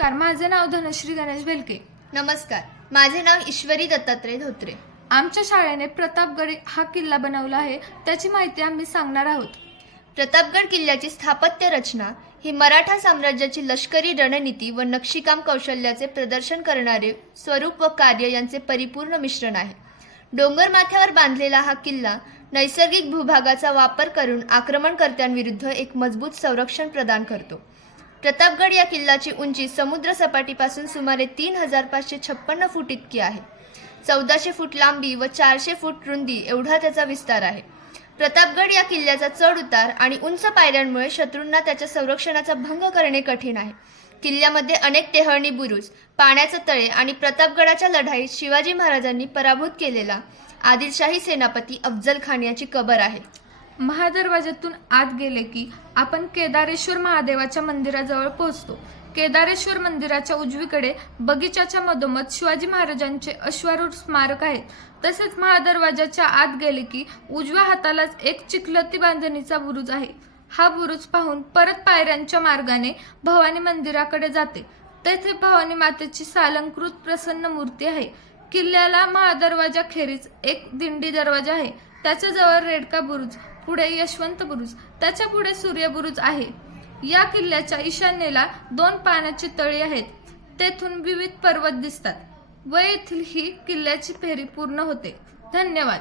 नमस्कार माझे नाव धनश्री गणेश भेलके नमस्कार माझे नाव ईश्वरी दत्तात्रय धोत्रे. आमच्या शाळेने प्रतापगड हा किल्ला बनवला आहे त्याची माहिती आम्ही सांगणार आहोत. प्रतापगड किल्ल्याची स्थापत्य रचना ही मराठा साम्राज्याची लष्करी रणनीती व नक्षीकाम कौशल्याचे प्रदर्शन करणारे स्वरूप व कार्य यांचे परिपूर्ण मिश्रण आहे. डोंगर माथ्यावर बांधलेला हा किल्ला नैसर्गिक भूभागाचा वापर करून आक्रमणकर्त्यांविरुद्ध एक मजबूत संरक्षण प्रदान करतो. प्रतापगड या किल्ल्याची उंची समुद्र सपाटीपासून सुमारे तीन हजार पाचशे छप्पन्न फूट इतकी आहे. चौदाशे फूट लांबी व चारशे फूट रुंदी एवढा त्याचा विस्तार आहे. प्रतापगड या किल्ल्याचा चढ उतार आणि उंच पायऱ्यांमुळे शत्रूंना त्याच्या संरक्षणाचा भंग करणे कठीण आहे. किल्ल्यामध्ये अनेक टेहळणी बुरुज पाण्याचे तळे आणि प्रतापगडाच्या लढाईत शिवाजी महाराजांनी पराभूत केलेला आदिलशाही सेनापती अफजल खान याची कबर आहे. महादरवाज्यातून आत गेले की आपण केदारेश्वर महादेवाच्या मंदिराजवळ पोहोचतो. केदारेश्वर मंदिराच्या उजवीकडे बगीचाच्या मधोमध शिवाजी महाराजांचे अश्वारूढ स्मारक आहे तसेच महादरवाजाच्या आत गेले की उजव्या हातालाच एक चिखलती बांधणीचा बुरुज आहे. हा बुरुज पाहून परत पायऱ्यांच्या मार्गाने भवानी मंदिराकडे जाते. तेथे भवानी मातेची सालंकृत प्रसन्न मूर्ती आहे. किल्ल्याला महादरवाजा खेरीज एक दिंडी दरवाजा आहे. त्याच्याजवळ रेडका बुरुज पुढे यशवंत बुरुज त्याच्या पुढे सूर्य बुरुज आहे. या किल्ल्याच्या ईशान्येला दोन पाण्याची तळी आहेत. तेथून विविध पर्वत दिसतात. व येथील ही किल्ल्याची फेरी पूर्ण होते. धन्यवाद.